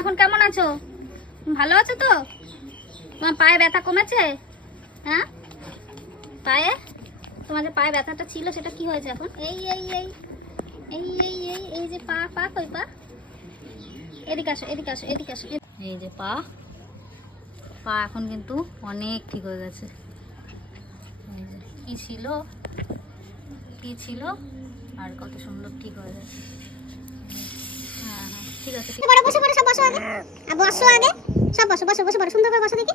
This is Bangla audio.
এখন কেমন আছো? ভালো আছো তো? তোমার পায়ে ব্যথা কমেছে? হ্যাঁ, পায়ে তোমার যে পায়ে ব্যথাটা ছিল সেটা কি হয়েছে এখন? এই এই এই এই এই এই এই যে পা পা কই পা, এদিকে আসো এদিকে আসো এদিকে আসো। এই যে পা পা এখন কিন্তু অনেক ঠিক হয়ে গেছে। এই যে কি ছিল আর কত সুন্দর ঠিক হয়ে গেছে। হ্যাঁ হ্যাঁ ঠিক আছে। বসো বসো সব বসো আগে, বসো আগে সব বসো বসো বসো বসো সুন্দর করে বসো দেখি।